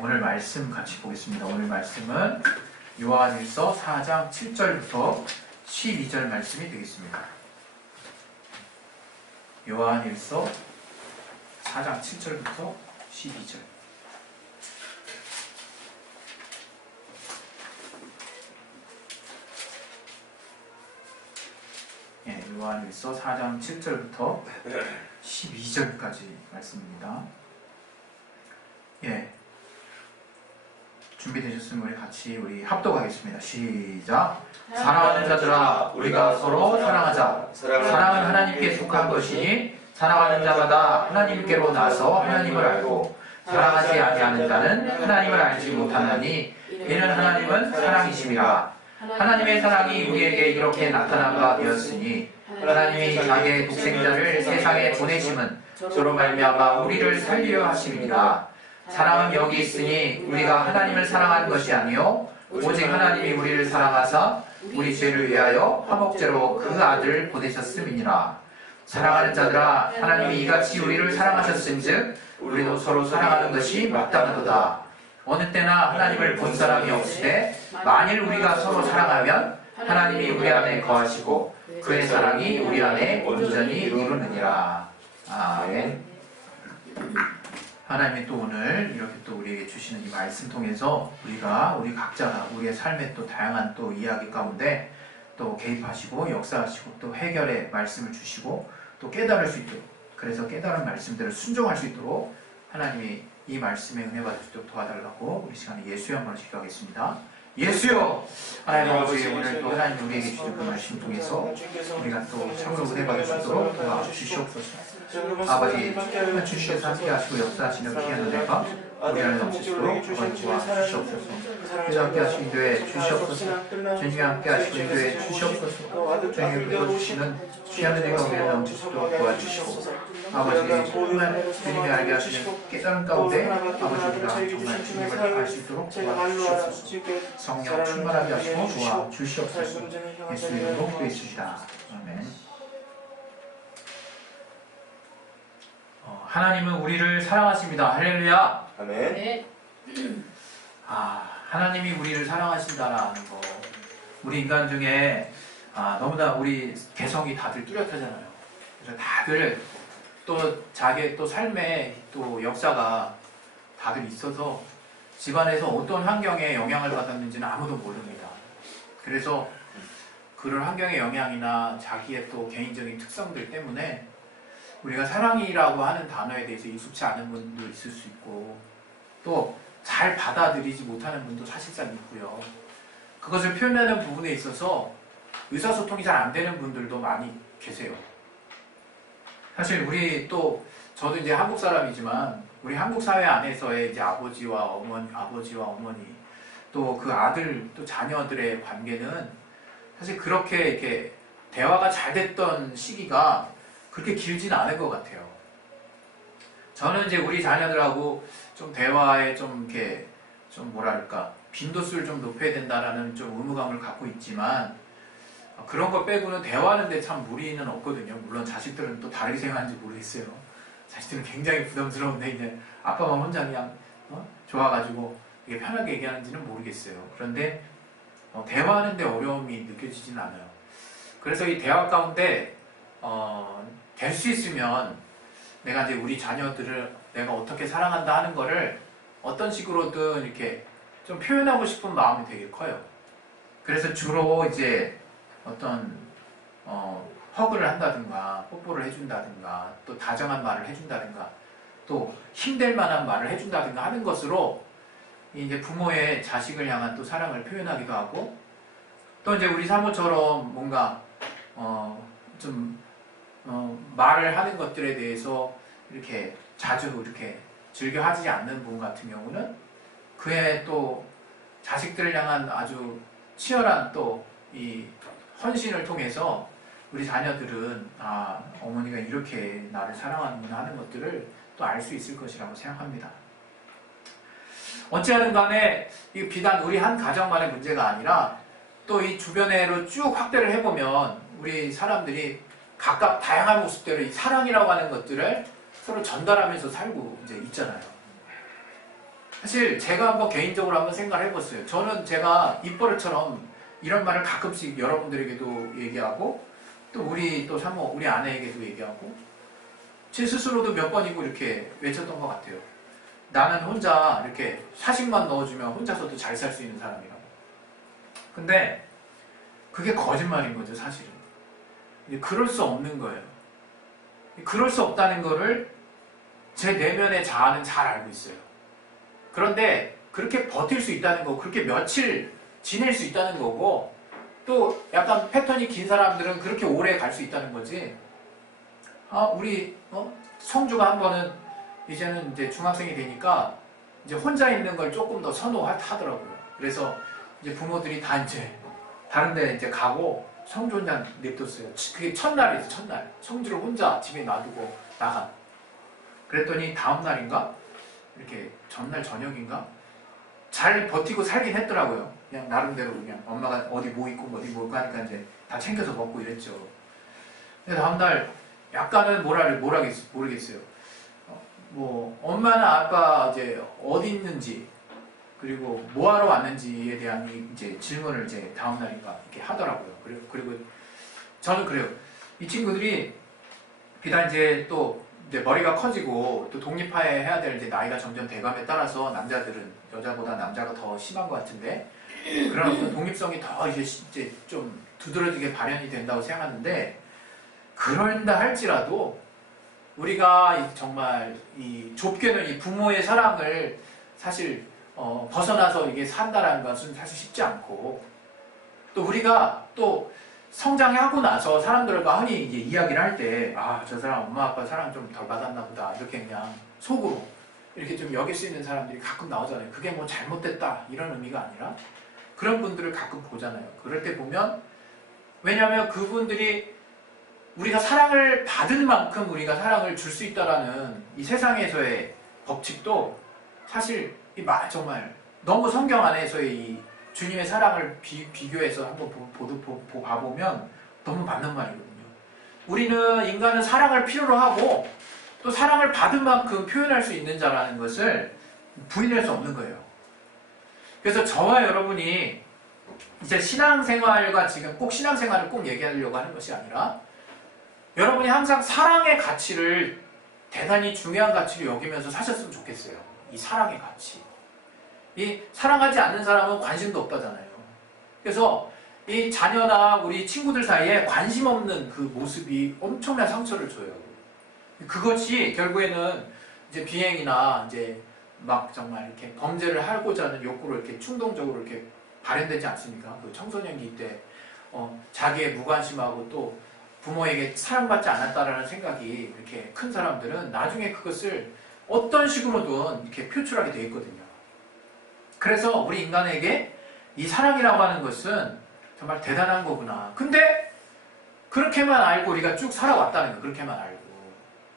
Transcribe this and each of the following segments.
오늘 말씀 같이 보겠습니다. 오늘 말씀은 요한일서 4장 7절부터 12절 말씀이 되겠습니다. 요한일서 4장 7절부터 12절. 요한일서 4장 7절부터 12절까지 말씀입니다. 준비되셨으면 우리 합독하겠습니다. 시작. 사랑하는 자들아, 우리가 서로 사랑하자. 사랑은 하나님께 속한 것이니 사랑하는 자마다 하나님께로 나서 하나님을 알고 사랑하지 아니하는 자는 하나님을 알지 못하나니 이는 하나님은 사랑이심이라. 하나님의 사랑이 우리에게 이렇게 나타난 바 되었으니 하나님이 자기의 독생자를 세상에 보내심은 저로 말미암아 우리를 살리려 하심이니라. 사랑은 여기 있으니 우리가 하나님을 사랑하는 것이 아니요 오직 하나님이 우리를 사랑하사 우리 죄를 위하여 화목제로 그 아들을 보내셨음이니라. 사랑하는 자들아, 하나님이 이같이 우리를 사랑하셨은즉 우리도 서로 사랑하는 것이 마땅하도다. 어느 때나 하나님을 본 사람이 없으되 만일 우리가 서로 사랑하면 하나님이 우리 안에 거하시고 그의 사랑이 우리 안에 온전히 이루느니라. 아멘. 하나님이 또 오늘 이렇게 또 우리에게 주시는 이 말씀 통해서 우리 각자가 우리의 삶의 또 다양한 또 이야기 가운데 또 개입하시고 역사하시고 또 해결의 말씀을 주시고 또 깨달을 수 있도록, 그래서 깨달은 말씀들을 순종할 수 있도록 하나님이 이 말씀에 은혜 받을 수 있도록 도와달라고 우리 시간에 예수여 한번 기도하겠습니다. 예수여! 하나님 아버지, 오늘 또 하나님 우리에게 주신 그 말씀 통해서 우리가 또 참으로 은혜 받을 수 있도록 도와주시옵소서. 아버지, 주시옵소서. 함께 하시고 역사하시는 귀한 은혜가 우리 안에 넘치도록 도와주시옵소서. 그래서 함께 하시고 인도해 주시옵소서. 주님이 함께 하시고 인도해 주시옵소서. 주님이 불러주시는 귀한 은혜가 우리 안에 넘치도록 도와주시고, 아버지, 정말 주님이 알게 하시는 깨달음 가운데 아버지 우리가 정말 주님을 알 수 있도록 도와주시옵소서. 성령 충만하게 하시고 도와주시옵소서. 예수 이름으로 기도했습니다. 아멘. 하나님은 우리를 사랑하십니다. 할렐루야. 아멘. 하나님이 우리를 사랑하신다라는 거. 우리 인간 중에 너무나 우리 개성이 다들 뚜렷하잖아요. 그래서 다들 또 자기의 또 삶의 또 역사가 다들 있어서 집안에서 어떤 환경에 영향을 받았는지는 아무도 모릅니다. 그래서 그런 환경의 영향이나 자기의 또 개인적인 특성들 때문에 우리가 사랑이라고 하는 단어에 대해서 익숙치 않은 분도 있을 수 있고 또 잘 받아들이지 못하는 분도 사실상 있고요. 그것을 표현하는 부분에 있어서 의사소통이 잘 안 되는 분들도 많이 계세요. 사실 저도 이제 한국 사람이지만 우리 한국 사회 안에서의 이제 아버지와 어머니 또 그 아들 또 자녀들의 관계는 사실 그렇게 이렇게 대화가 잘 됐던 시기가 그렇게 길지는 않은 것 같아요. 저는 이제 우리 자녀들하고 좀 대화에 좀 이렇게 좀 뭐랄까 빈도수를 좀 높여야 된다라는 좀 의무감을 갖고 있지만 그런 거 빼고는 대화하는데 참 무리는 없거든요. 물론 자식들은 또 다르게 생각하는지 모르겠어요. 자식들은 굉장히 부담스러운데 이제 아빠만 혼자 그냥 좋아가지고 이게 편하게 얘기하는지는 모르겠어요. 그런데 대화하는데 어려움이 느껴지진 않아요. 그래서 이 대화 가운데 될 수 있으면 내가 이제 우리 자녀들을 내가 어떻게 사랑한다 하는 거를 어떤 식으로든 이렇게 좀 표현하고 싶은 마음이 되게 커요. 그래서 주로 이제 어떤 허그를 한다든가 뽀뽀를 해준다든가 또 다정한 말을 해준다든가 또 힘들 만한 말을 해준다든가 하는 것으로 이제 부모의 자식을 향한 또 사랑을 표현하기도 하고 또 이제 우리 사모처럼 뭔가 말을 하는 것들에 대해서 이렇게 자주 이렇게 즐겨 하지 않는 분 같은 경우는 그의 또 자식들을 향한 아주 치열한 또 이 헌신을 통해서 우리 자녀들은 어머니가 이렇게 나를 사랑하는구나 하는 것들을 또 알 수 있을 것이라고 생각합니다. 어찌하든 간에 이 비단 우리 한 가정만의 문제가 아니라 또 이 주변으로 쭉 확대를 해보면 우리 사람들이 각각 다양한 모습대로 이 사랑이라고 하는 것들을 서로 전달하면서 살고 이제 있잖아요. 사실 제가 한번 개인적으로 한번 생각을 해봤어요. 저는 제가 입버릇처럼 이런 말을 가끔씩 여러분들에게도 얘기하고 또 우리 또 사모 우리 아내에게도 얘기하고 제 스스로도 몇 번이고 이렇게 외쳤던 것 같아요. 나는 혼자 이렇게 사식만 넣어주면 혼자서도 잘 살 수 있는 사람이라고. 근데 그게 거짓말인 거죠, 사실은. 그럴 수 없는 거예요. 그럴 수 없다는 거를 제 내면의 자아는 잘 알고 있어요. 그런데 그렇게 버틸 수 있다는 거, 그렇게 며칠 지낼 수 있다는 거고, 또 약간 패턴이 긴 사람들은 그렇게 오래 갈 수 있다는 거지. 우리 성주가 한 번은 이제는 이제 중학생이 되니까 이제 혼자 있는 걸 조금 더 선호하더라고요. 그래서 이제 부모들이 다 이제 다른 데 이제 가고 성주 혼자 냅뒀어요. 그게 첫날이었어요, 첫날. 성주를 혼자 집에 놔두고 나간. 그랬더니 다음날인가? 이렇게 전날 저녁인가? 잘 버티고 살긴 했더라고요. 그냥 나름대로 그냥 엄마가 어디 뭐 있고 어디 뭐 있고 하니까 이제 다 챙겨서 먹고 이랬죠. 근데 다음날 약간은 모르겠어요. 뭐 엄마는 아빠 이제 어디 있는지 그리고 뭐 하러 왔는지에 대한 이제 질문을 이제 다음날인가 이렇게 하더라고요. 그리고 저는 그래요. 이 친구들이 비단 이제 또 이제 머리가 커지고 또 독립해야 될 이제 나이가 점점 돼감에 따라서 남자들은 여자보다 남자가 더 심한 것 같은데 그런 어떤 독립성이 더 이제 좀 두드러지게 발현이 된다고 생각하는데 그런다 할지라도 우리가 정말 이 좁게는 이 부모의 사랑을 사실 벗어나서 이게 산다라는 것은 사실 쉽지 않고 또 우리가 또 성장하고 나서 사람들과 흔히 이제 이야기를 할 때 저 사람 엄마 아빠 사랑 좀 덜 받았나 보다 이렇게 그냥 속으로 이렇게 좀 여길 수 있는 사람들이 가끔 나오잖아요. 그게 뭐 잘못됐다 이런 의미가 아니라 그런 분들을 가끔 보잖아요. 그럴 때 보면 왜냐하면 그분들이 우리가 사랑을 받은 만큼 우리가 사랑을 줄 수 있다라는 이 세상에서의 법칙도 사실 정말 너무 성경 안에서의 이 주님의 사랑을 비교해서 한번 봐보면 너무 맞는 말이거든요. 우리는 인간은 사랑을 필요로 하고 또 사랑을 받은 만큼 표현할 수 있는 자라는 것을 부인할 수 없는 거예요. 그래서 저와 여러분이 이제 신앙생활과 지금 꼭 신앙생활을 꼭 얘기하려고 하는 것이 아니라 여러분이 항상 사랑의 가치를 대단히 중요한 가치로 여기면서 사셨으면 좋겠어요. 이 사랑의 가치. 이 사랑하지 않는 사람은 관심도 없다잖아요. 그래서 이 자녀나 우리 친구들 사이에 관심 없는 그 모습이 엄청난 상처를 줘요. 그것이 결국에는 이제 비행이나 이제 막 정말 이렇게 범죄를 하고자 하는 욕구를 이렇게 충동적으로 이렇게 발현되지 않습니까? 그 청소년기 때 자기의 무관심하고 또 부모에게 사랑받지 않았다라는 생각이 이렇게 큰 사람들은 나중에 그것을 어떤 식으로든 이렇게 표출하게 되어 있거든요. 그래서 우리 인간에게 이 사랑이라고 하는 것은 정말 대단한 거구나. 근데 그렇게만 알고 우리가 쭉 살아왔다는 거, 그렇게만 알고.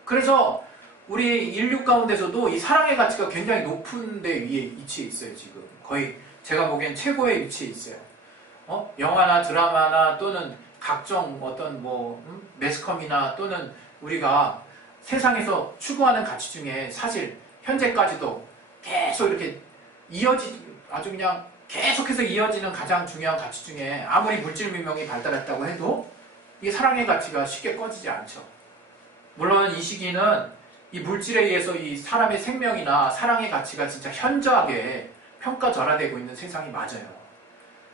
그래서 우리 인류 가운데서도 이 사랑의 가치가 굉장히 높은 데 위에 위치해 있어요, 지금. 거의 제가 보기엔 최고의 위치에 있어요. 영화나 드라마나 또는 각종 어떤 매스컴이나 또는 우리가 세상에서 추구하는 가치 중에 사실 현재까지도 계속 이렇게 아주 그냥 계속해서 이어지는 가장 중요한 가치 중에 아무리 물질 문명이 발달했다고 해도 이 사랑의 가치가 쉽게 꺼지지 않죠. 물론 이 시기는 이 물질에 의해서 이 사람의 생명이나 사랑의 가치가 진짜 현저하게 평가절하되고 있는 세상이 맞아요.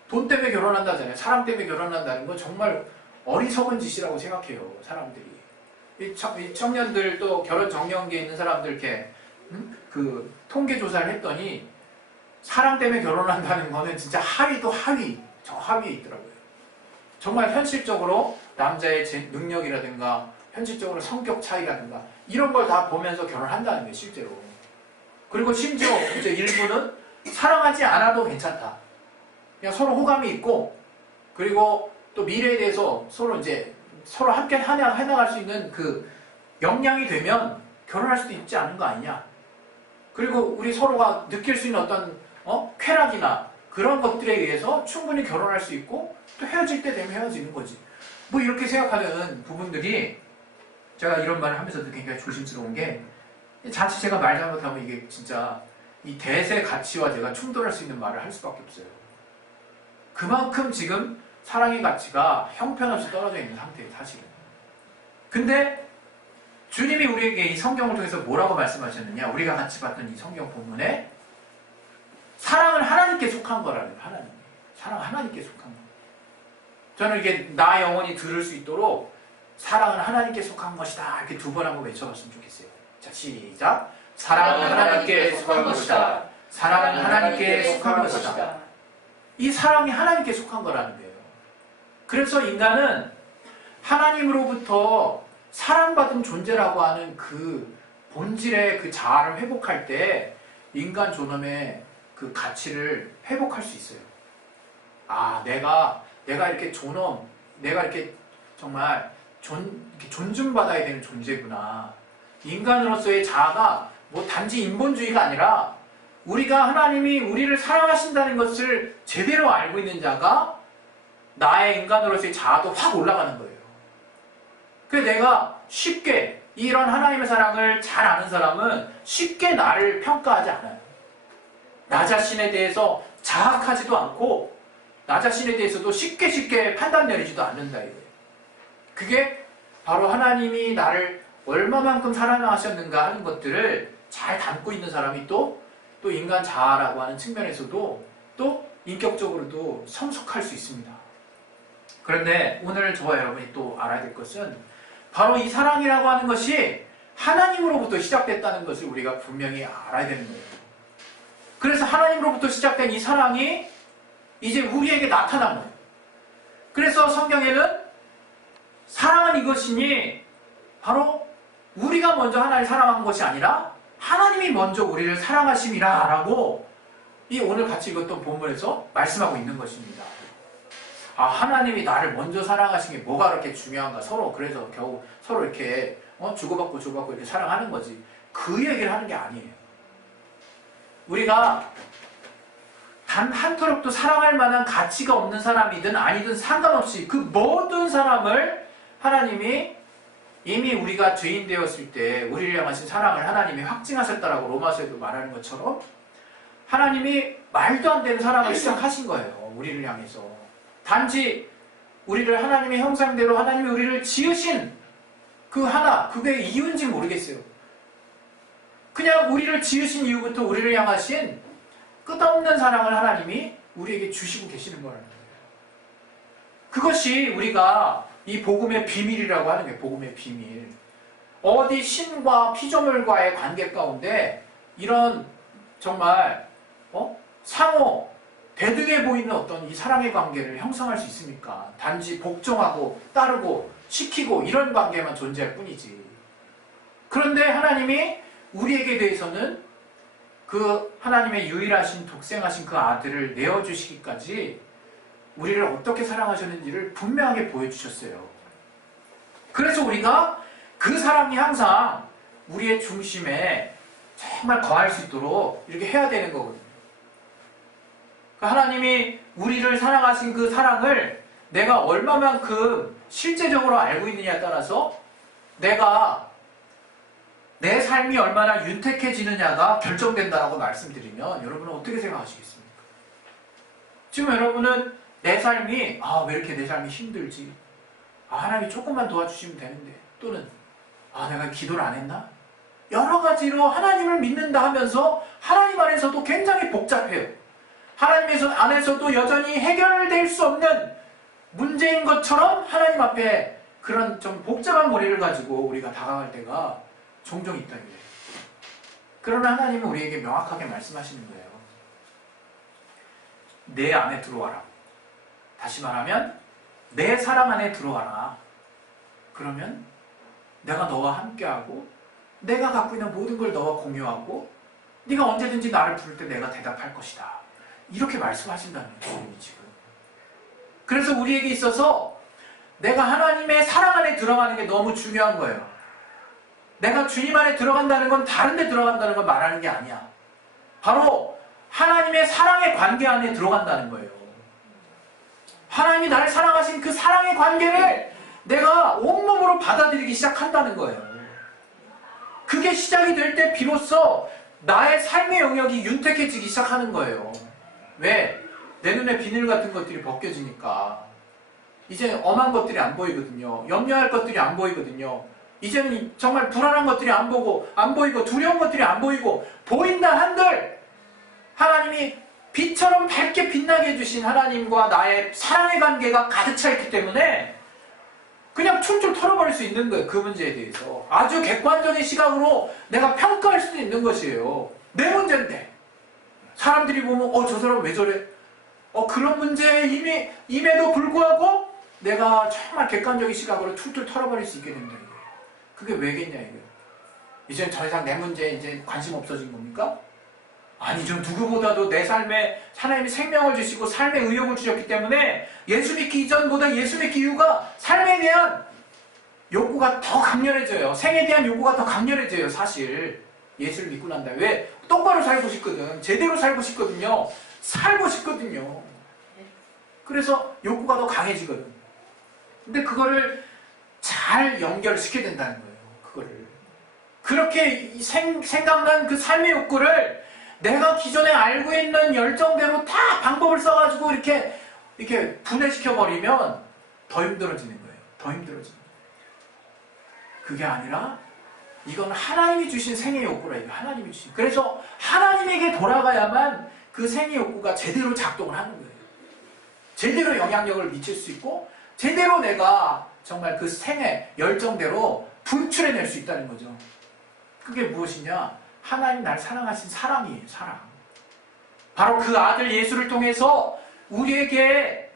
돈 때문에 결혼한다잖아요. 사랑 때문에 결혼한다는 건 정말 어리석은 짓이라고 생각해요, 사람들이. 이 청년들 또 결혼 정년기에 있는 사람들 이렇게 그 통계 조사를 했더니 사랑 때문에 결혼한다는 거는 진짜 하위도 하위, 저 하위에 있더라고요. 정말 현실적으로 남자의 능력이라든가 현실적으로 성격 차이라든가 이런 걸 다 보면서 결혼한다는 거예요, 실제로. 그리고 심지어 이제 일부는 사랑하지 않아도 괜찮다. 그냥 서로 호감이 있고 그리고 또 미래에 대해서 서로 함께 해나갈 수 있는 그 역량이 되면 결혼할 수도 있지 않은 거 아니냐. 그리고 우리 서로가 느낄 수 있는 어떤 쾌락이나 그런 것들에 의해서 충분히 결혼할 수 있고 또 헤어질 때 되면 헤어지는 거지. 뭐 이렇게 생각하는 부분들이 제가 이런 말을 하면서도 굉장히 조심스러운 게 자칫 제가 말 잘못하면 이게 진짜 이 대세 가치와 제가 충돌할 수 있는 말을 할 수밖에 없어요. 그만큼 지금 사랑의 가치가 형편없이 떨어져 있는 상태예요, 사실은. 근데 주님이 우리에게 이 성경을 통해서 뭐라고 말씀하셨느냐? 우리가 같이 봤던 이 성경 본문에 사랑은 하나님께 속한 거라는 거예요. 하나님. 사랑 하나님께 속한 거. 저는 이게 나 영혼이 들을 수 있도록 사랑은 하나님께 속한 것이다. 이렇게 두 번 한번 외쳐봤으면 좋겠어요. 자, 시작. 사랑은 하나님께 속한 것이다. 사랑은 하나님께 속한 것이다. 이 사랑이 하나님께 속한 거라는 거예요. 그래서 인간은 하나님으로부터 사랑받은 존재라고 하는 그 본질의 그 자아를 회복할 때 인간 존엄의 그 가치를 회복할 수 있어요. 아, 내가 이렇게 존엄, 내가 이렇게 정말 이렇게 존중받아야 되는 존재구나. 인간으로서의 자아가 뭐 단지 인본주의가 아니라 우리가 하나님이 우리를 사랑하신다는 것을 제대로 알고 있는 자가 나의 인간으로서의 자아도 확 올라가는 거예요. 그래서 내가 쉽게 이런 하나님의 사랑을 잘 아는 사람은 쉽게 나를 평가하지 않아요. 나 자신에 대해서 자학하지도 않고 나 자신에 대해서도 쉽게 판단 내리지도 않는다 이거예요. 그게 바로 하나님이 나를 얼마만큼 사랑하셨는가 하는 것들을 잘 담고 있는 사람이 또 인간 자아라고 하는 측면에서도 또 인격적으로도 성숙할 수 있습니다. 그런데 오늘 저와 여러분이 또 알아야 될 것은 바로 이 사랑이라고 하는 것이 하나님으로부터 시작됐다는 것을 우리가 분명히 알아야 되는 거예요. 그래서 하나님으로부터 시작된 이 사랑이 이제 우리에게 나타난 거예요. 그래서 성경에는 사랑은 이것이니 바로 우리가 먼저 하나님을 사랑한 것이 아니라 하나님이 먼저 우리를 사랑하심이라 라고 이 오늘 같이 읽었던 본문에서 말씀하고 있는 것입니다. 아, 하나님이 나를 먼저 사랑하신 게 뭐가 그렇게 중요한가? 그래서 겨우 서로 이렇게 주고받고 이렇게 사랑하는 거지. 그 얘기를 하는 게 아니에요. 우리가 단 한터럭도 사랑할 만한 가치가 없는 사람이든 아니든 상관없이 그 모든 사람을 하나님이 이미 우리가 죄인 되었을 때 우리를 향하신 사랑을 하나님이 확증하셨다라고 로마서에도 말하는 것처럼 하나님이 말도 안 되는 사랑을 시작하신 거예요. 우리를 향해서. 단지 우리를 하나님의 형상대로 하나님이 우리를 지으신 그 하나, 그게 이유인지 모르겠어요. 그냥 우리를 지으신 이유부터 우리를 향하신 끝없는 사랑을 하나님이 우리에게 주시고 계시는 거라는 거예요. 그것이 우리가 이 복음의 비밀이라고 하는 게 복음의 비밀. 어디 신과 피조물과의 관계 가운데 이런 정말 상호 대등해 보이는 어떤 이 사랑의 관계를 형성할 수 있습니까? 단지 복종하고 따르고 시키고 이런 관계만 존재할 뿐이지. 그런데 하나님이 우리에게 대해서는 그 하나님의 유일하신 독생하신 그 아들을 내어주시기까지 우리를 어떻게 사랑하셨는지를 분명하게 보여주셨어요. 그래서 우리가 그 사랑이 항상 우리의 중심에 정말 거할 수 있도록 이렇게 해야 되는 거거든요. 하나님이 우리를 사랑하신 그 사랑을 내가 얼마만큼 실제적으로 알고 있느냐에 따라서 내가 내 삶이 얼마나 윤택해지느냐가 결정된다라고 말씀드리면 여러분은 어떻게 생각하시겠습니까? 지금 여러분은 내 삶이 왜 이렇게 내 삶이 힘들지? 하나님이 조금만 도와주시면 되는데, 또는 내가 기도를 안 했나? 여러 가지로 하나님을 믿는다 하면서 하나님 안에서도 굉장히 복잡해요. 하나님 안에서도 여전히 해결될 수 없는 문제인 것처럼 하나님 앞에 그런 좀 복잡한 머리를 가지고 우리가 다가갈 때가 종종 있다는 거예요. 그러나 하나님은 우리에게 명확하게 말씀하시는 거예요. 내 안에 들어와라. 다시 말하면 내 사랑 안에 들어와라. 그러면 내가 너와 함께하고 내가 갖고 있는 모든 걸 너와 공유하고 네가 언제든지 나를 부를 때 내가 대답할 것이다. 이렇게 말씀하신다는 거예요. 주님이 지금. 그래서 우리에게 있어서 내가 하나님의 사랑 안에 들어가는 게 너무 중요한 거예요. 내가 주님 안에 들어간다는 건 다른 데 들어간다는 걸 말하는 게 아니야. 바로 하나님의 사랑의 관계 안에 들어간다는 거예요. 하나님이 나를 사랑하신 그 사랑의 관계를 내가 온몸으로 받아들이기 시작한다는 거예요. 그게 시작이 될 때 비로소 나의 삶의 영역이 윤택해지기 시작하는 거예요. 왜? 내 눈에 비늘 같은 것들이 벗겨지니까 이제 엄한 것들이 안 보이거든요. 염려할 것들이 안 보이거든요. 이제는 정말 불안한 것들이 안 보이고 두려운 것들이 안 보이고 보인다 한들 하나님이 빛처럼 밝게 빛나게 해주신 하나님과 나의 사랑의 관계가 가득 차 있기 때문에 그냥 툴툴 털어버릴 수 있는 거예요. 그 문제에 대해서 아주 객관적인 시각으로 내가 평가할 수도 있는 것이에요. 내 문제인데 사람들이 보면 저 사람 왜 저래? 그런 문제에 임에도 불구하고 내가 정말 객관적인 시각으로 툴툴 털어버릴 수 있게 된다. 그게 왜겠냐 이거예요. 이제 더 이상 내 문제에 이제 관심 없어진 겁니까? 아니죠. 누구보다도 내 삶에 하나님이 생명을 주시고 삶의 의욕을 주셨기 때문에 예수 믿기 이전보다 예수 믿기 이후가 삶에 대한 욕구가 더 강렬해져요. 생에 대한 욕구가 더 강렬해져요. 사실 예수를 믿고 난 다음에 왜? 똑바로 살고 싶거든. 제대로 살고 싶거든요. 살고 싶거든요. 그래서 욕구가 더 강해지거든. 근데 그거를 잘 연결시켜야 된다는 거예요. 그거를 그렇게 생각난 그 삶의 욕구를 내가 기존에 알고 있는 열정대로 다 방법을 써가지고 이렇게 분해시켜버리면 더 힘들어지는 거예요. 더 힘들어지는 거예요. 그게 아니라 이건 하나님이 주신 생의 욕구라. 이거 하나님이 주신. 그래서 하나님에게 돌아가야만 그 생의 욕구가 제대로 작동을 하는 거예요. 제대로 영향력을 미칠 수 있고 제대로 내가 정말 그 생의 열정대로 분출해낼 수 있다는 거죠. 그게 무엇이냐? 하나님 날 사랑하신 사랑이에요. 사랑. 바로 그 아들 예수를 통해서 우리에게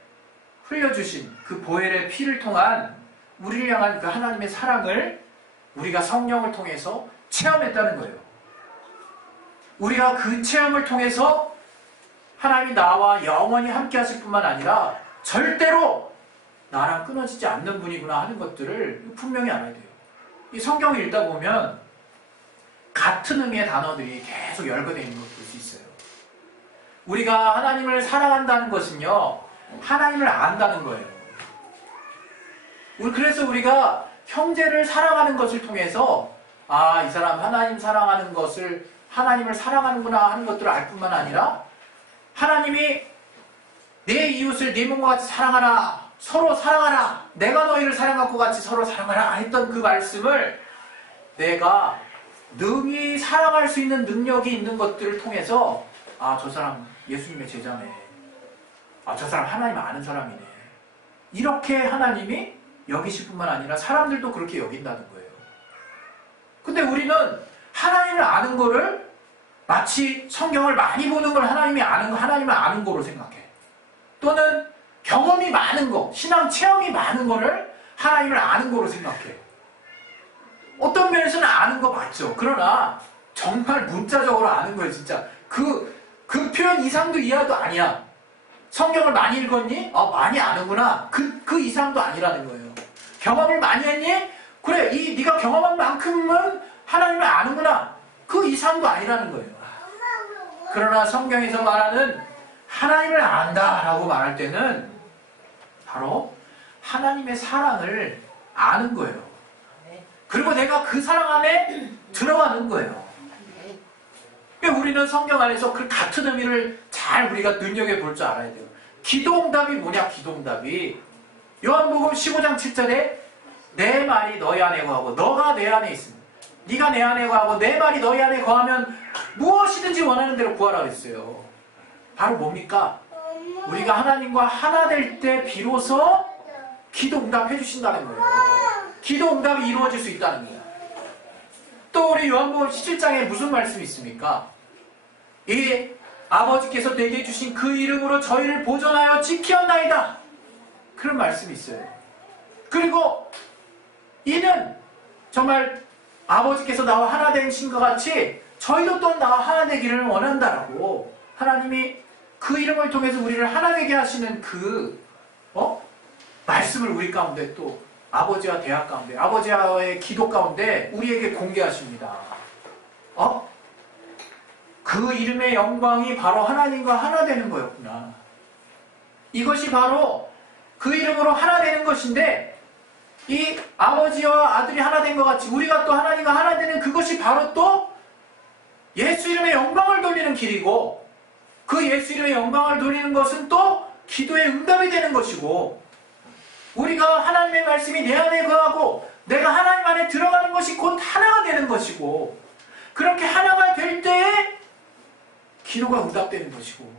흘려주신 그 보혈의 피를 통한 우리를 향한 그 하나님의 사랑을 우리가 성령을 통해서 체험했다는 거예요. 우리가 그 체험을 통해서 하나님이 나와 영원히 함께 하실 뿐만 아니라 절대로 나랑 끊어지지 않는 분이구나 하는 것들을 분명히 알아야 돼요. 이 성경을 읽다 보면 같은 의미의 단어들이 계속 열거되어 있는 걸 볼 수 있어요. 우리가 하나님을 사랑한다는 것은요, 하나님을 안다는 거예요. 그래서 우리가 형제를 사랑하는 것을 통해서 이 사람 하나님 사랑하는 것을 하나님을 사랑하는구나 하는 것들을 알 뿐만 아니라 하나님이 내 이웃을 네 몸과 같이 사랑하라, 서로 사랑하라, 내가 너희를 사랑한 것 같이 서로 사랑하라 했던 그 말씀을 내가 능히 사랑할 수 있는 능력이 있는 것들을 통해서 저 사람 예수님의 제자네, 저 사람 하나님 아는 사람이네, 이렇게 하나님이 여기실 뿐만 아니라 사람들도 그렇게 여긴다는 거예요. 근데 우리는 하나님을 아는 거를 마치 성경을 많이 보는 걸 하나님을 아는 거로 생각해. 또는 경험이 많은 거, 신앙 체험이 많은 거를 하나님을 아는 거로 생각해. 어떤 면에서는 아는 거 맞죠. 그러나 정말 문자적으로 아는 거예요. 진짜 그 표현 이상도 이하도 아니야. 성경을 많이 읽었니? 많이 아는구나. 그 이상도 아니라는 거예요. 경험을 많이 했니? 그래, 네가 경험한 만큼은 하나님을 아는구나. 그 이상도 아니라는 거예요. 그러나 성경에서 말하는 하나님을 안다라고 말할 때는 바로 하나님의 사랑을 아는 거예요. 그리고 내가 그 사랑 안에 들어가는 거예요. 우리는 성경 안에서 그 같은 의미를 잘 우리가 눈여겨볼 줄 알아야 돼요. 기도응답이 뭐냐? 기도응답이 요한복음 15장 7절에 내 말이 너희 안에 거하고 너가 내 안에 있습니다. 네가 내 안에 거하고 내 말이 너희 안에 거하면 무엇이든지 원하는 대로 구하라 그랬어요. 바로 뭡니까? 우리가 하나님과 하나 될 때 비로소 기도응답해 주신다는 거예요. 기도응답이 이루어질 수 있다는 거예요. 또 우리 요한복음 17장에 무슨 말씀이 있습니까? 이 아버지께서 내게 주신 그 이름으로 저희를 보존하여 지키었나이다. 그런 말씀이 있어요. 그리고 이는 정말 아버지께서 나와 하나 되신 것 같이 저희도 또 나와 하나 되기를 원한다라고 하나님이 그 이름을 통해서 우리를 하나 되게 하시는 그 말씀을 우리 가운데 또 아버지와 대화 가운데, 아버지와의 기도 가운데 우리에게 공개하십니다. 그 이름의 영광이 바로 하나님과 하나 되는 거였구나. 이것이 바로 그 이름으로 하나 되는 것인데, 이 아버지와 아들이 하나 된 것 같이 우리가 또 하나님과 하나 되는 그것이 바로 또 예수 이름 되는 길이고 그 예수 이름의 영광을 돌리는 것은 또 기도의 응답이 되는 것이고 우리가 하나님의 말씀이 내 안에 거하고 내가 하나님 안에 들어가는 것이 곧 하나가 되는 것이고 그렇게 하나가 될 때에 기도가 응답되는 것이고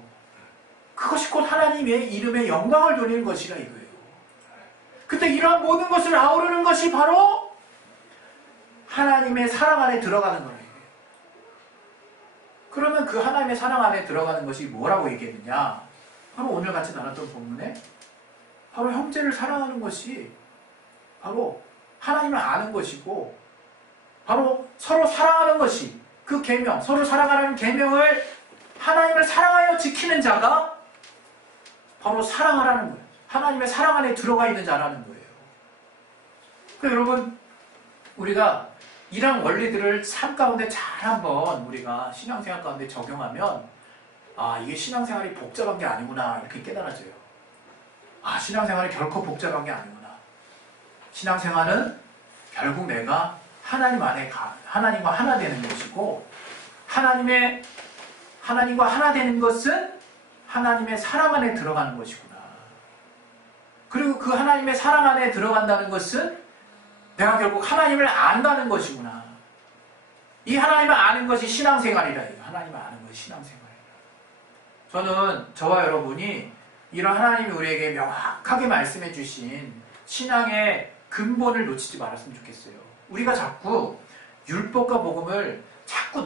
그것이 곧 하나님의 이름의 영광을 돌리는 것이라 이거예요. 근데 이러한 모든 것을 아우르는 것이 바로 하나님의 사랑 안에 들어가는 거예요. 그러면 그 하나님의 사랑 안에 들어가는 것이 뭐라고 얘기했느냐? 바로 오늘 같이 나눴던 본문에 바로 형제를 사랑하는 것이 바로 하나님을 아는 것이고 바로 서로 사랑하는 것이 그 계명, 서로 사랑하라는 계명을 하나님을 사랑하여 지키는 자가 바로 사랑하라는 거예요. 하나님의 사랑 안에 들어가 있는 자라는 거예요. 그러니까 여러분 우리가 이런 원리들을 삶 가운데 잘 한번 우리가 신앙생활 가운데 적용하면 아 이게 신앙생활이 복잡한 게 아니구나 이렇게 깨달아져요. 아 신앙생활이 결코 복잡한 게 아니구나. 신앙생활은 결국 내가 하나님 안에 하나님과 하나 되는 것이고 하나님과 하나 되는 것은 하나님의 사랑 안에 들어가는 것이구나. 그리고 그 하나님의 사랑 안에 들어간다는 것은 내가 결국 하나님을 안다는 것이구나. 이 하나님을 아는 것이 신앙생활이라 해요. 하나님을 아는 것이 신앙생활이라. 저는 저와 여러분이 이런 하나님이 우리에게 명확하게 말씀해 주신 신앙의 근본을 놓치지 말았으면 좋겠어요. 우리가 자꾸 율법과 복음을 자꾸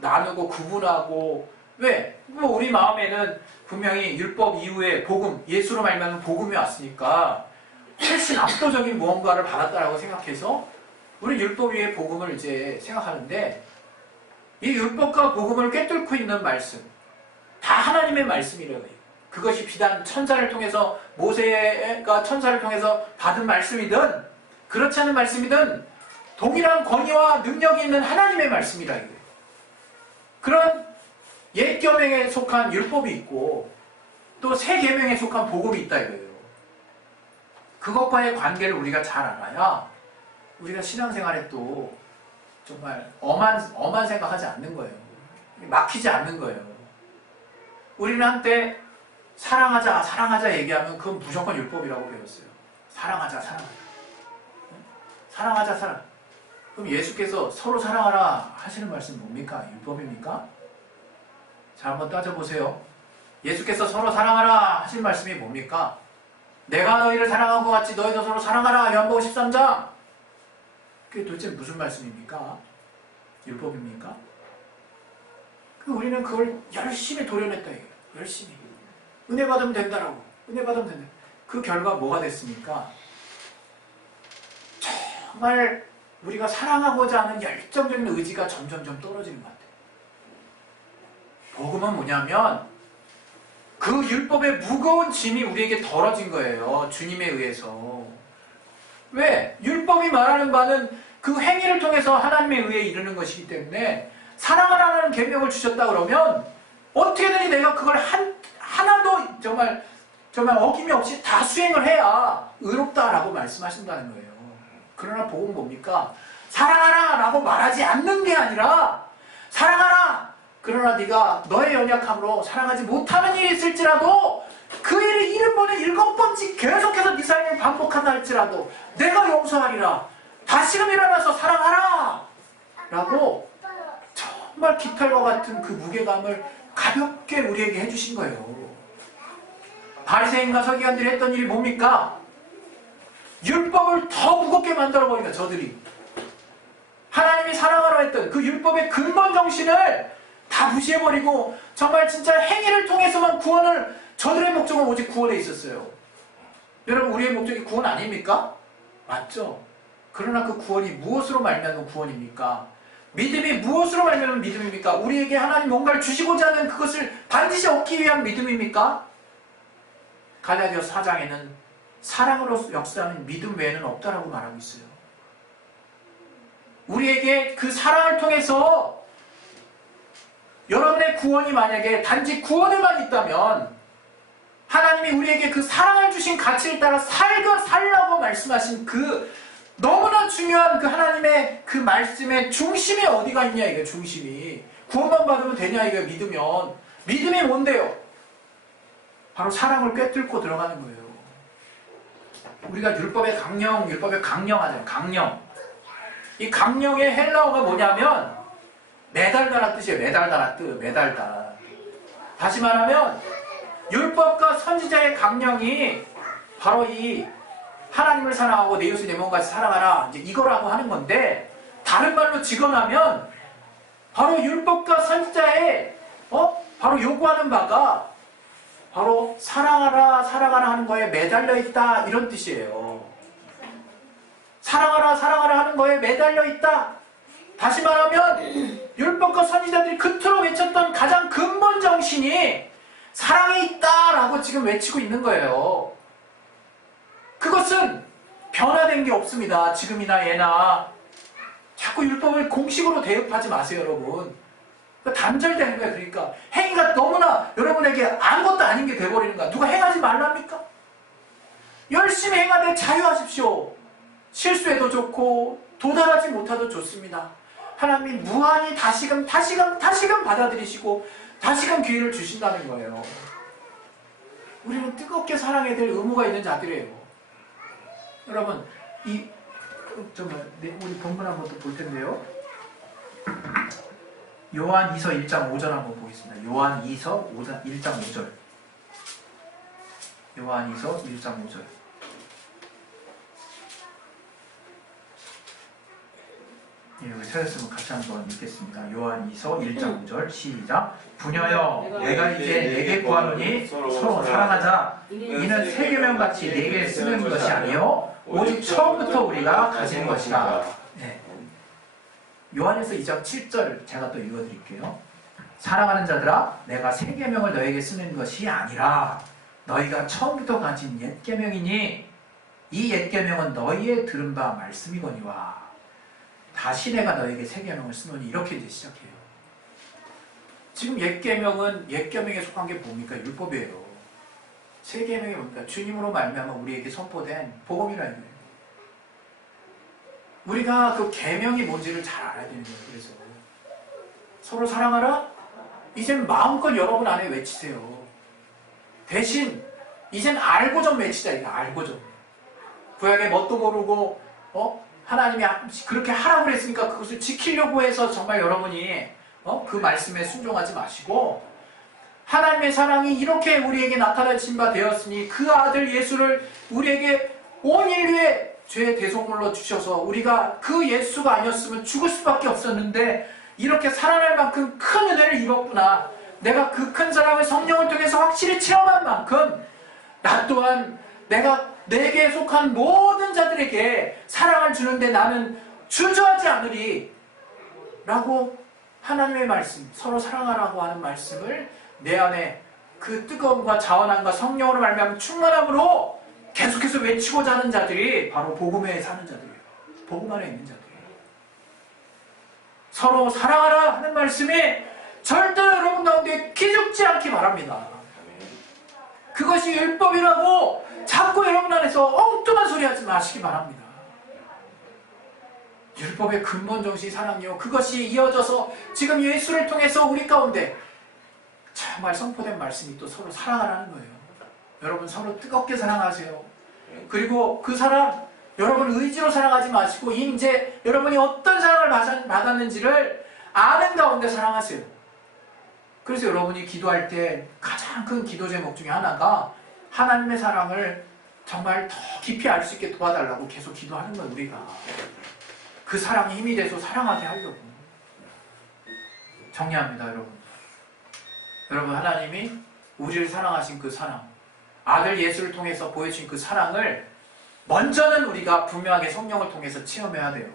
나누고 구분하고 왜? 뭐 우리 마음에는 분명히 율법 이후에 복음, 예수로 말미암은 복음이 왔으니까 훨씬 압도적인 무언가를 받았다라고 생각해서 우리 율법 위에 복음을 이제 생각하는데 이 율법과 복음을 꿰뚫고 있는 말씀 다 하나님의 말씀이래요. 그것이 비단 천사를 통해서 모세가 천사를 통해서 받은 말씀이든 그렇지 않은 말씀이든 동일한 권위와 능력이 있는 하나님의 말씀이라 이거예요. 그런 옛 계명에 속한 율법이 있고 또 새 계명에 속한 복음이 있다 이거예요. 그것과의 관계를 우리가 잘 알아야 우리가 신앙생활에 또 정말 엄한 생각하지 않는 거예요. 막히지 않는 거예요. 우리는 한때 사랑하자 얘기하면 그건 무조건 율법이라고 배웠어요. 사랑하자. 그럼 예수께서 서로 사랑하라 하시는 말씀 뭡니까? 율법입니까? 자, 한번 따져보세요. 예수께서 서로 사랑하라 하신 말씀이 뭡니까? 내가 너희를 사랑한 것 같이 너희도 서로 사랑하라. 요한복음 13장. 그게 도대체 무슨 말씀입니까? 율법입니까? 우리는 그걸 열심히 도려냈다 이거예요. 열심히. 은혜 받으면 된다라고. 은혜 받으면 된다. 그 결과 뭐가 됐습니까? 정말 우리가 사랑하고자 하는 열정적인 의지가 점점점 떨어지는 것 같아요. 복음은 뭐냐면 그 율법의 무거운 짐이 우리에게 덜어진 거예요. 주님에 의해서. 왜? 율법이 말하는 바는 그 행위를 통해서 하나님에 의해 이르는 것이기 때문에 사랑하라는 계명을 주셨다 그러면 어떻게든지 내가 그걸 하나도 정말 어김이 없이 다 수행을 해야 의롭다라고 말씀하신다는 거예요. 그러나 복음은 뭡니까? 사랑하라 라고 말하지 않는 게 아니라 사랑하라! 그러나 네가 너의 연약함으로 사랑하지 못하는 일이 있을지라도 그 일을 7번에 7번씩 계속해서 네 삶을 반복한다 할지라도 내가 용서하리라. 다시금 일어나서 사랑하라! 라고 정말 깃털과 같은 그 무게감을 가볍게 우리에게 해주신 거예요. 바리새인과 서기관들이 했던 일이 뭡니까? 율법을 더 무겁게 만들어버린다. 저들이 하나님이 사랑하라 했던 그 율법의 근본 정신을 다 무시해버리고 정말 진짜 행위를 통해서만 구원을 저들의 목적은 오직 구원에 있었어요. 여러분 우리의 목적이 구원 아닙니까? 맞죠? 그러나 그 구원이 무엇으로 말미암은 구원입니까? 믿음이 무엇으로 말미암은 믿음입니까? 우리에게 하나님 뭔가를 주시고자 하는 그것을 반드시 얻기 위한 믿음입니까? 갈라디아서 4장에는 사랑으로 역사하는 믿음 외에는 없다라고 말하고 있어요. 우리에게 그 사랑을 통해서 여러분의 구원이 만약에 단지 구원에만 있다면 하나님이 우리에게 그 사랑을 주신 가치를 따라 살라고 말씀하신 그 너무나 중요한 그 하나님의 그 말씀의 중심이 어디가 있냐 이게 중심이 구원만 받으면 되냐 이거 믿으면. 믿음이 뭔데요? 바로 사랑을 꿰뚫고 들어가는 거예요. 우리가 율법의 강령하잖아요. 강령. 이 강령의 헬라어가 뭐냐면 매달다란 뜻이에요. 매달다. 다시 말하면 율법과 선지자의 강령이 바로 이 하나님을 사랑하고 내 이웃을 내 몸같이 사랑하라 이제 이거라고 하는 건데, 다른 말로 직언하면 바로 율법과 선지자의 바로 요구하는 바가 바로 사랑하라 하는 거에 매달려 있다 이런 뜻이에요. 사랑하라 하는 거에 매달려 있다. 다시 말하면 율법과 선지자들이 그토록 외쳤던 가장 근본 정신이 사랑에 있다라고 지금 외치고 있는 거예요. 그것은 변화된 게 없습니다. 지금이나 예나. 자꾸 율법을 공식으로 대입하지 마세요, 여러분. 단절되는 거예요. 그러니까 행위가 너무나 여러분에게 아무것도 아닌 게 돼버리는 거야. 누가 행하지 말랍니까? 열심히 행하되 자유하십시오. 실수해도 좋고 도달하지 못해도 좋습니다. 하나님이 무한히 다시금 받아들이시고 다시금 기회를 주신다는 거예요. 우리는 뜨겁게 사랑해야 될 의무가 있는 자들이에요. 여러분, 우리 본문 한번 또 볼 텐데요. 요한 2서 1장 5절 한번 보겠습니다. 요한 2서 1장 5절. 요한 2서 1장 5절. 여기 찾았으면 같이 한번 읽겠습니다. 요한 2서 1장 5절 시작. 부녀여, 내가 이제 내게 구하노니 서로 사랑하자. 이는 새 계명같이 내게 쓰는 것이 아니요 오직 처음부터 우리가 가진 것이라. 네. 요한에서 2장 7절 제가 또 읽어드릴게요. 사랑하는 자들아, 내가 새 계명을 너에게 쓰는 것이 아니라 너희가 처음부터 가진 옛 계명이니 이 옛 계명은 너희의 들은 바 말씀이거니와 다시 내가 너에게 새 계명을 쓰노니 이렇게 이제 시작해요. 지금 옛 계명에 속한 게 뭡니까? 율법이에요. 새 계명이 뭡니까? 주님으로 말미암아 우리에게 선포된 복음이라 이거예요. 우리가 그 계명이 뭔지를 잘 알아야 되는 거예요. 그래서 서로 사랑하라? 이젠 마음껏 여러분 안에 외치세요. 대신 이젠 알고 좀 외치자. 이거 알고 좀. 구약의 뭣도 모르고 하나님이 그렇게 하라고 그랬으니까 그것을 지키려고 해서 정말 여러분이 그 말씀에 순종하지 마시고, 하나님의 사랑이 이렇게 우리에게 나타나신 바 되었으니 그 아들 예수를 우리에게 온 인류의 죄의 대속물로 주셔서 우리가 그 예수가 아니었으면 죽을 수밖에 없었는데 이렇게 살아날 만큼 큰 은혜를 입었구나. 내가 그 큰 사랑을 성령을 통해서 확실히 체험한 만큼 나 또한 내게 속한 모든 자들에게 사랑을 주는데 나는 주저하지 않으리 라고 하나님의 말씀, 서로 사랑하라고 하는 말씀을 내 안에 그 뜨거움과 자원함과 성령으로 말미암은 충만함으로 계속해서 외치고자 하는 자들이 바로 복음에 사는 자들이에요. 복음 안에 있는 자들이에요. 서로 사랑하라 하는 말씀이 절대로 여러분 가운데 기죽지 않기 바랍니다. 그것이 율법이라고 자꾸 여러분 안에서 엉뚱한 소리 하지 마시기 바랍니다. 율법의 근본 정신이 사랑이요. 그것이 이어져서 지금 예수를 통해서 우리 가운데 정말 선포된 말씀이 또 서로 사랑하라는 거예요. 여러분 서로 뜨겁게 사랑하세요. 그리고 그 사랑 여러분 의지로 사랑하지 마시고 이제 여러분이 어떤 사랑을 받았는지를 아는 가운데 사랑하세요. 그래서 여러분이 기도할 때 가장 큰 기도 제목 중에 하나가 하나님의 사랑을 정말 더 깊이 알 수 있게 도와달라고 계속 기도하는 거예요. 우리가 그 사랑이 힘이 돼서 사랑하게 하려고. 정리합니다. 여러분 하나님이 우리를 사랑하신 그 사랑, 아들 예수를 통해서 보여주신 그 사랑을 먼저는 우리가 분명하게 성령을 통해서 체험해야 돼요.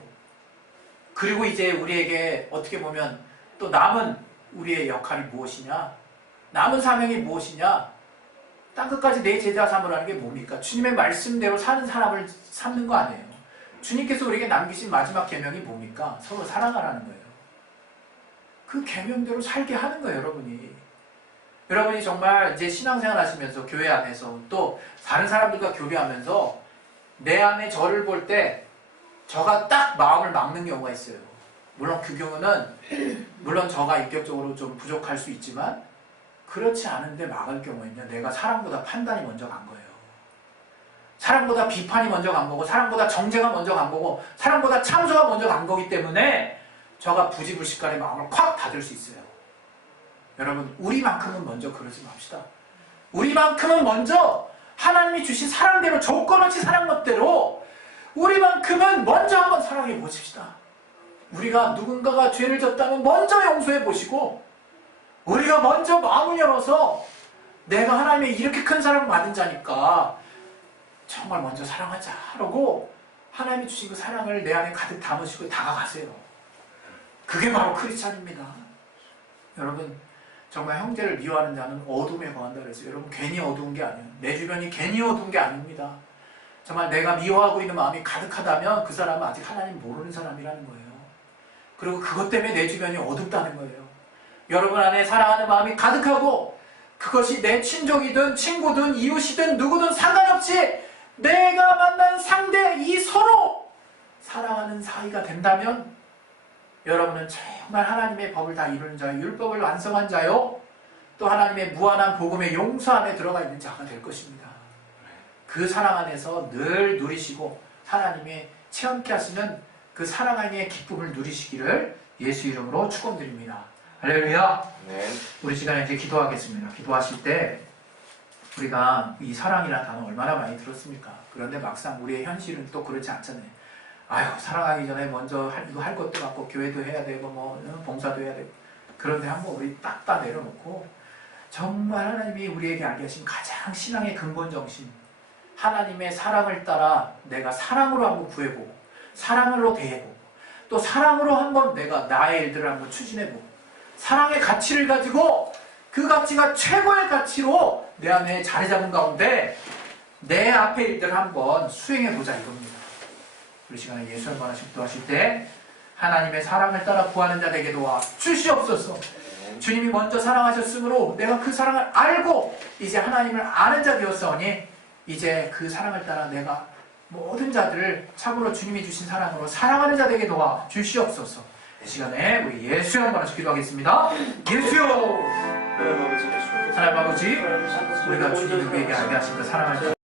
그리고 이제 우리에게 어떻게 보면 또 남은 우리의 역할이 무엇이냐, 남은 사명이 무엇이냐, 땅끝까지 내 제자 삼으라는 게 뭡니까? 주님의 말씀대로 사는 사람을 삼는 거 아니에요. 주님께서 우리에게 남기신 마지막 계명이 뭡니까? 서로 사랑하라는 거예요. 그 계명대로 살게 하는 거예요. 여러분이 정말 이제 신앙생활 하시면서 교회 안에서 또 다른 사람들과 교류하면서 내 안에 저를 볼 때 저가 딱 마음을 막는 경우가 있어요. 물론 그 경우는 물론 저가 인격적으로 좀 부족할 수 있지만 그렇지 않은데 막을 경우에는요, 내가 사람보다 판단이 먼저 간 거예요. 사람보다 비판이 먼저 간 거고, 사람보다 정죄가 먼저 간 거고, 사람보다 참소가 먼저 간 거기 때문에 저가 부지불식간에 마음을 콱 닫을 수 있어요. 여러분, 우리만큼은 먼저 그러지 맙시다. 우리만큼은 먼저 하나님이 주신 사랑대로, 조건 없이 사랑법대로 우리만큼은 먼저 한번 사랑해 보십시다. 우리가 누군가가 죄를 졌다면 먼저 용서해 보시고, 우리가 먼저 마음을 열어서 내가 하나님의 이렇게 큰 사랑을 받은 자니까 정말 먼저 사랑하자 라고 하나님이 주신 그 사랑을 내 안에 가득 담으시고 다가가세요. 그게 바로 크리스찬입니다. 여러분, 정말 형제를 미워하는 자는 어둠에 거한다 그랬어요. 여러분, 괜히 어두운 게 아니에요. 내 주변이 괜히 어두운 게 아닙니다. 정말 내가 미워하고 있는 마음이 가득하다면 그 사람은 아직 하나님 모르는 사람이라는 거예요. 그리고 그것 때문에 내 주변이 어둡다는 거예요. 여러분 안에 사랑하는 마음이 가득하고 그것이 내 친족이든 친구든 이웃이든 누구든 상관없이 내가 만난 상대 이 서로 사랑하는 사이가 된다면 여러분은 정말 하나님의 법을 다 이루는 자요, 율법을 완성한 자요, 또 하나님의 무한한 복음의 용서 안에 들어가 있는 자가 될 것입니다. 그 사랑 안에서 늘 누리시고 하나님의 체험케 하시는 그 사랑 안의 기쁨을 누리시기를 예수 이름으로 축원드립니다. 할렐루야. 네. 우리 시간에 이제 기도하겠습니다. 기도하실 때 우리가 이 사랑이라는 단어 얼마나 많이 들었습니까? 그런데 막상 우리의 현실은 또 그렇지 않잖아요. 아유, 사랑하기 전에 먼저 이거 할 것도 많고 교회도 해야 되고 뭐 봉사도 해야 되고, 그런데 한번 우리 딱 내려놓고 정말 하나님이 우리에게 알게 하신 가장 신앙의 근본 정신, 하나님의 사랑을 따라 내가 사랑으로 한번 구해보고 사랑으로 대해보고 또 사랑으로 한번 내가 나의 일들을 한번 추진해보고 사랑의 가치를 가지고 그 가치가 최고의 가치로 내 안에 자리 잡은 가운데 내 앞의 일들을 한번 수행해보자 이겁니다. 우리 시간에 예수 한 번 하씩 기도하실 때 하나님의 사랑을 따라 구하는 자 되게 도와 주시옵소서. 주님이 먼저 사랑하셨으므로 내가 그 사랑을 알고 이제 하나님을 아는 자 되었사오니 이제 그 사랑을 따라 내가 모든 자들을 참으로 주님이 주신 사랑으로 사랑하는 자 되게 도와 주시옵소서. 이 시간에 우리 예수여 한번 하시고 기도하겠습니다. 예수여. 하나님 아버지, 우리가 주님이 우리에게 알게 하신 그 사랑을